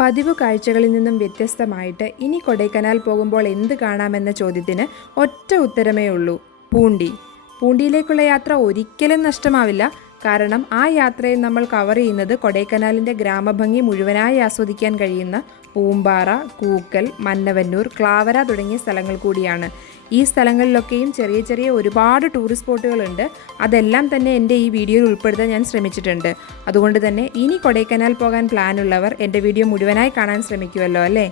പതിവ് കാഴ്ചകളിൽ നിന്നും വ്യത്യസ്തമായിട്ട് ഇനി കൊടൈക്കനാൽ പോകുമ്പോൾ എന്ത് കാണാമെന്ന ചോദ്യത്തിന് ഒറ്റ ഉത്തരമേ ഉള്ളൂ. പൂണ്ടി. പൂണ്ടിയിലേക്കുള്ള യാത്ര ഒരിക്കലും നഷ്ടമാവില്ല. കാരണം ആ യാത്രയിൽ നമ്മൾ കവർ ചെയ്യുന്നത് കൊടൈക്കനാലിന്റെ ഗ്രാമഭംഗി മുഴുവനായി ആസ്വദിക്കാൻ കഴിയുന്ന പൂമ്പാറ കൂക്കൽ മന്നവന്നൂർ ക്ലാവര തുടങ്ങിയ സ്ഥലങ്ങൾ കൂടിയാണ്. ഈ സ്ഥലങ്ങളിലൊക്കെയും ചെറിയ ചെറിയ ഒരുപാട് ടൂറിസ്റ്റ് സ്പോട്ടുകളുണ്ട്. അതെല്ലാം തന്നെ എന്റെ ഈ വീഡിയോയിൽ ഉൾപ്പെടുത്താൻ ഞാൻ ശ്രമിച്ചിട്ടുണ്ട്. അതുകൊണ്ട് തന്നെ ഇനി കൊടൈക്കനാൽ പോകാൻ പ്ലാനുള്ളവർ എന്റെ വീഡിയോ മുഴുവനായി കാണാൻ ശ്രമിക്കുമല്ലോ അല്ലേ?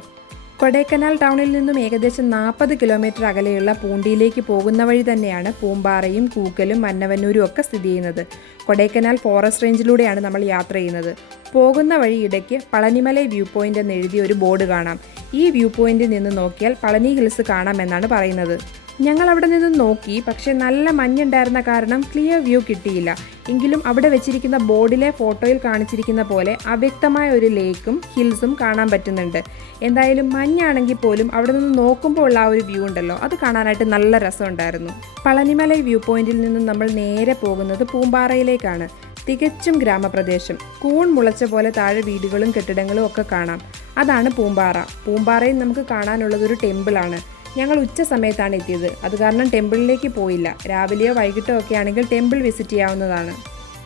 കൊടൈക്കനാൽ ടൗണിൽ നിന്നും ഏകദേശം നാൽപ്പത് കിലോമീറ്റർ അകലെയുള്ള പൂണ്ടിയിലേക്ക് പോകുന്ന വഴി തന്നെയാണ് പൂമ്പാറയും കൂക്കലും മന്നവന്നൂരും ഒക്കെ സ്ഥിതി ചെയ്യുന്നത്. കൊടൈക്കനാൽ ഫോറസ്റ്റ് റേഞ്ചിലൂടെയാണ് നമ്മൾ യാത്ര ചെയ്യുന്നത്. പോകുന്ന വഴി ഇടയ്ക്ക് പളനിമല വ്യൂ പോയിന്റ് എന്ന് എഴുതിയ ഒരു ബോർഡ് കാണാം. ഈ വ്യൂ പോയിന്റിൽ നിന്ന് നോക്കിയാൽ പളനി ഹിൽസ് കാണാമെന്നാണ് പറയുന്നത്. ഞങ്ങൾ അവിടെ നിന്ന് നോക്കി പക്ഷേ നല്ല മഞ്ഞുണ്ടായിരുന്ന കാരണം ക്ലിയർ വ്യൂ കിട്ടിയില്ല. എങ്കിലും അവിടെ വെച്ചിരിക്കുന്ന ബോർഡിലെ ഫോട്ടോയിൽ കാണിച്ചിരിക്കുന്ന പോലെ അവ്യക്തമായ ഒരു ലേക്കും ഹിൽസും കാണാൻ പറ്റുന്നുണ്ട്. എന്തായാലും മഞ്ഞാണെങ്കിൽ പോലും അവിടെ നിന്ന് നോക്കുമ്പോൾ ഉള്ള ആ ഒരു വ്യൂ ഉണ്ടല്ലോ. അത് കാണാനായിട്ട് നല്ല രസമുണ്ടായിരുന്നു. പളനിമല വ്യൂ പോയിന്റിൽ നിന്നും നമ്മൾ നേരെ പോകുന്നത് പൂമ്പാറയിലേക്കാണ്. തികച്ചും ഗ്രാമപ്രദേശം. കൂൺ മുളച്ച പോലെ താഴെ വീടുകളും കെട്ടിടങ്ങളും ഒക്കെ കാണാം. അതാണ് പൂമ്പാറ. പൂമ്പാറയിൽ നമുക്ക് കാണാനുള്ളത് ഒരു ടെമ്പിളാണ് ഞങ്ങൾ ഉച്ച സമയത്താണ് എത്തിയത്. അത് കാരണം ടെമ്പിളിലേക്ക് പോയില്ല. രാവിലെയോ വൈകിട്ടോ ഒക്കെ ആണെങ്കിൽ ടെമ്പിൾ വിസിറ്റ് ചെയ്യാവുന്നതാണ്.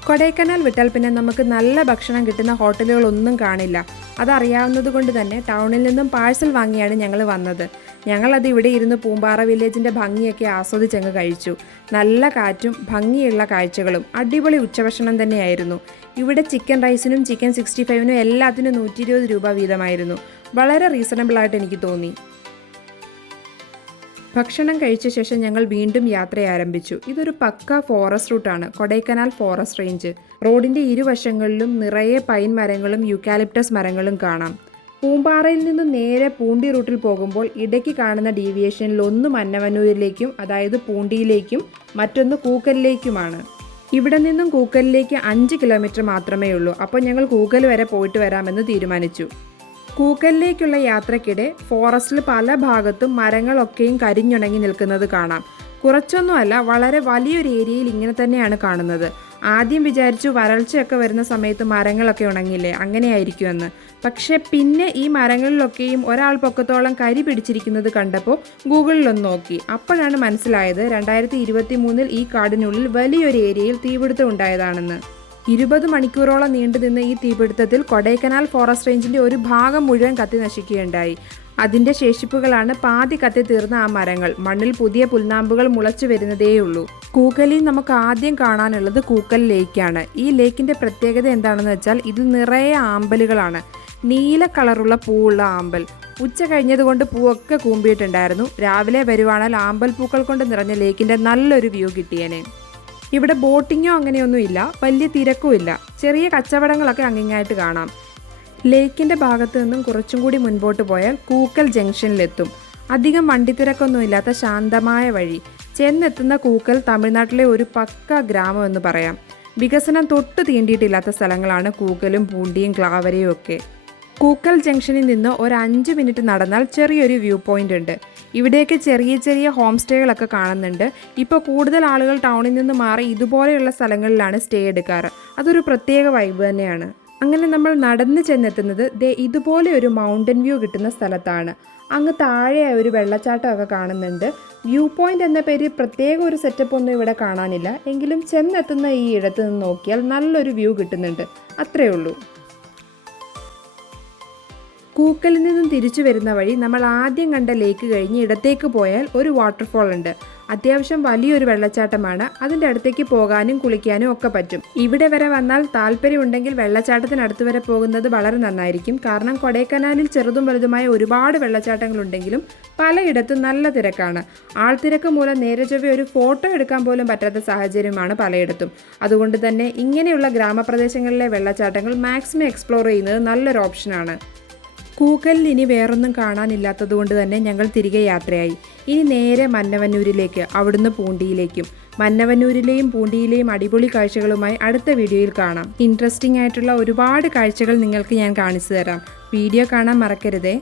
കൊടൈക്കനാൽ വിട്ടാൽ പിന്നെ നമുക്ക് നല്ല ഭക്ഷണം കിട്ടുന്ന ഹോട്ടലുകളൊന്നും കാണില്ല. അതറിയാവുന്നത് കൊണ്ട് തന്നെ ടൗണിൽ നിന്നും പാഴ്സൽ വാങ്ങിയാണ് ഞങ്ങൾ വന്നത്. ഞങ്ങളത് ഇവിടെ ഇരുന്ന് പൂമ്പാറ വില്ലേജിന്റെ ഭംഗിയൊക്കെ ആസ്വദിച്ചങ്ങ് കഴിച്ചു. നല്ല കാറ്റും ഭംഗിയുള്ള കാഴ്ചകളും. അടിപൊളി ഉച്ചഭക്ഷണം തന്നെയായിരുന്നു. ഇവിടെ ചിക്കൻ റൈസിനും ചിക്കൻ സിക്സ്റ്റി ഫൈവിനും എല്ലാത്തിനും നൂറ്റി രൂപ വീതമായിരുന്നു. വളരെ റീസണബിളായിട്ട് എനിക്ക് തോന്നി. ഭക്ഷണം കഴിച്ച ശേഷം ഞങ്ങൾ വീണ്ടും യാത്ര ആരംഭിച്ചു. ഇതൊരു പക്ക ഫോറസ്റ്റ് റൂട്ടാണ് കൊടൈക്കനാൽ ഫോറസ്റ്റ് റേഞ്ച് റോഡിന്റെ ഇരുവശങ്ങളിലും നിറയെ പൈൻ മരങ്ങളും യുക്കാലിപ്റ്റസ് മരങ്ങളും കാണാം. പൂമ്പാറയിൽ നിന്ന് നേരെ പൂണ്ടി റൂട്ടിൽ പോകുമ്പോൾ ഇടയ്ക്ക് കാണുന്ന ഡീവിയേഷനിൽ ഒന്ന് മന്നവന്നൂരിലേക്കും അതായത് പൂണ്ടിയിലേക്കും മറ്റൊന്ന് കൂക്കലിലേക്കുമാണ്. ഇവിടെ നിന്നും കൂക്കലിലേക്ക് അഞ്ച് കിലോമീറ്റർ മാത്രമേ ഉള്ളൂ. അപ്പോൾ ഞങ്ങൾ കൂക്കൽ വരെ പോയിട്ട് വരാമെന്ന് തീരുമാനിച്ചു. കൂക്കലിലേക്കുള്ള യാത്രക്കിടെ ഫോറസ്റ്റിൽ പല ഭാഗത്തും മരങ്ങളൊക്കെയും കരിഞ്ഞുണങ്ങി നിൽക്കുന്നത് കാണാം. കുറച്ചൊന്നുമല്ല വളരെ വലിയൊരു ഏരിയയിൽ ഇങ്ങനെ തന്നെയാണ് കാണുന്നത്. ആദ്യം വിചാരിച്ചു വരൾച്ചയൊക്കെ വരുന്ന സമയത്ത് മരങ്ങളൊക്കെ ഉണങ്ങില്ലേ അങ്ങനെയായിരിക്കുമെന്ന്. പക്ഷേ പിന്നെ ഈ മരങ്ങളിലൊക്കെയും ഒരാൾ പൊക്കത്തോളം കരി പിടിച്ചിരിക്കുന്നത് കണ്ടപ്പോൾ ഗൂഗിളിലൊന്ന് നോക്കി. അപ്പോഴാണ് മനസ്സിലായത് രണ്ടായിരത്തി ഇരുപത്തി മൂന്നിൽ ഈ കാടിനുള്ളിൽ വലിയൊരു ഏരിയയിൽ തീപിടുത്തം ഉണ്ടായതാണെന്ന്. ഇരുപത് മണിക്കൂറോളം നീണ്ടുനിന്ന ഈ തീപിടുത്തത്തിൽ കൊടൈക്കനാൽ ഫോറസ്റ്റ് റേഞ്ചിന്റെ ഒരു ഭാഗം മുഴുവൻ കത്തി നശിക്കുകയുണ്ടായി. അതിന്റെ ശേഷിപ്പുകളാണ് പാതി കത്തി തീർന്ന ആ മരങ്ങൾ. മണ്ണിൽ പുതിയ പുൽനാമ്പുകൾ മുളച്ചു വരുന്നതേയുള്ളൂ. കൂക്കലിൽ നമുക്ക് ആദ്യം കാണാനുള്ളത് കൂക്കൽ ലേക്കാണ്. ഈ ലേക്കിന്റെ പ്രത്യേകത എന്താണെന്ന് വെച്ചാൽ ഇതിൽ നിറയെ ആമ്പലുകളാണ്. നീല കളറുള്ള പൂവുള്ള ആമ്പൽ. ഉച്ച കഴിഞ്ഞതുകൊണ്ട് പൂവൊക്കെ കൂമ്പിയിട്ടുണ്ടായിരുന്നു. രാവിലെ വരുവാണാൽ ആമ്പൽ പൂക്കൾ കൊണ്ട് നിറഞ്ഞ ലേക്കിന്റെ നല്ലൊരു വ്യൂ കിട്ടിയേനെ. ഇവിടെ ബോട്ടിങ്ങോ അങ്ങനെയൊന്നും ഇല്ല. വലിയ തിരക്കുമില്ല ചെറിയ കച്ചവടങ്ങളൊക്കെ അങ്ങിങ്ങായിട്ട് കാണാം. ലേക്കിന്റെ ഭാഗത്തു നിന്നും കുറച്ചും കൂടി മുൻപോട്ട് പോയാൽ കൂക്കൽ ജംഗ്ഷനിലെത്തും. അധികം വണ്ടിത്തിരക്കൊന്നുമില്ലാത്ത ശാന്തമായ വഴി. ചെന്നെത്തുന്ന കൂക്കൽ തമിഴ്നാട്ടിലെ ഒരു പക്ക ഗ്രാമം എന്ന് പറയാം. വികസനം തൊട്ട് തീണ്ടിയിട്ടില്ലാത്ത സ്ഥലങ്ങളാണ് കൂക്കലും പൂണ്ടിയും ക്ലാവരയും ഒക്കെ. കൂക്കൽ ജംഗ്ഷനിൽ നിന്ന് ഒരു അഞ്ച് മിനിറ്റ് നടന്നാൽ ചെറിയൊരു വ്യൂ പോയിന്റ് ഉണ്ട്. ഇവിടെയൊക്കെ ചെറിയ ചെറിയ ഹോം സ്റ്റേകളൊക്കെ കാണുന്നുണ്ട്. ഇപ്പോൾ കൂടുതൽ ആളുകൾ ടൗണിൽ നിന്ന് മാറി ഇതുപോലെയുള്ള സ്ഥലങ്ങളിലാണ് സ്റ്റേ എടുക്കാറ്. അതൊരു പ്രത്യേക വൈബ് തന്നെയാണ്. അങ്ങനെ നമ്മൾ നടന്ന് ചെന്നെത്തുന്നത് ദേ ഇതുപോലെ ഒരു മൗണ്ടൻ വ്യൂ കിട്ടുന്ന സ്ഥലത്താണ്. അങ്ങ് താഴെ ഒരു വെള്ളച്ചാട്ടമൊക്കെ കാണുന്നുണ്ട്. വ്യൂ പോയിന്റ് എന്ന പേര് പ്രത്യേക ഒരു സെറ്റപ്പ് ഒന്നും ഇവിടെ കാണാനില്ല. എങ്കിലും ചെന്നെത്തുന്ന ഈ ഇടത്ത് നിന്ന് നോക്കിയാൽ നല്ലൊരു വ്യൂ കിട്ടുന്നുണ്ട്. അത്രയേ ഉള്ളൂ. കൂക്കലിൽ നിന്നും തിരിച്ചു വരുന്ന വഴി നമ്മൾ ആദ്യം കണ്ട ലേക്ക് കഴിഞ്ഞ് ഇടത്തേക്ക് പോയാൽ ഒരു വാട്ടർഫോൾ ഉണ്ട്. അത്യാവശ്യം വലിയൊരു വെള്ളച്ചാട്ടമാണ്. അതിന്റെ അടുത്തേക്ക് പോകാനും കുളിക്കാനും ഒക്കെ പറ്റും. ഇവിടെ വരെ വന്നാൽ താല്പര്യമുണ്ടെങ്കിൽ വെള്ളച്ചാട്ടത്തിനടുത്ത് വരെ പോകുന്നത് വളരെ നന്നായിരിക്കും. കാരണം കൊടൈക്കനാലിൽ ചെറുതും വലുതുമായ ഒരുപാട് വെള്ളച്ചാട്ടങ്ങളുണ്ടെങ്കിലും പലയിടത്തും നല്ല തിരക്കാണ്. ആൾത്തിരക്ക് മൂലം നേരെ ചൊവ്വെ ഒരു ഫോട്ടോ എടുക്കാൻ പോലും പറ്റാത്ത സാഹചര്യമാണ് പലയിടത്തും. അതുകൊണ്ട് തന്നെ ഇങ്ങനെയുള്ള ഗ്രാമപ്രദേശങ്ങളിലെ വെള്ളച്ചാട്ടങ്ങൾ മാക്സിമം എക്സ്പ്ലോർ ചെയ്യുന്നത് നല്ലൊരു ഓപ്ഷനാണ് കൂക്കലിൽ ഇനി വേറൊന്നും കാണാനില്ലാത്തതുകൊണ്ട് തന്നെ ഞങ്ങൾ തിരികെ യാത്രയായി. ഇനി നേരെ മന്നവന്നൂരിലേക്ക് അവിടുന്ന് പൂണ്ടിയിലേക്കും. മന്നവന്നൂരിലെയും പൂണ്ടിയിലെയും അടിപൊളി കാഴ്ചകളുമായി അടുത്ത വീഡിയോയിൽ കാണാം. ഇൻട്രസ്റ്റിംഗ് ആയിട്ടുള്ള ഒരുപാട് കാഴ്ചകൾ നിങ്ങൾക്ക് ഞാൻ കാണിച്ചു തരാം. വീഡിയോ കാണാൻ മറക്കരുതേ.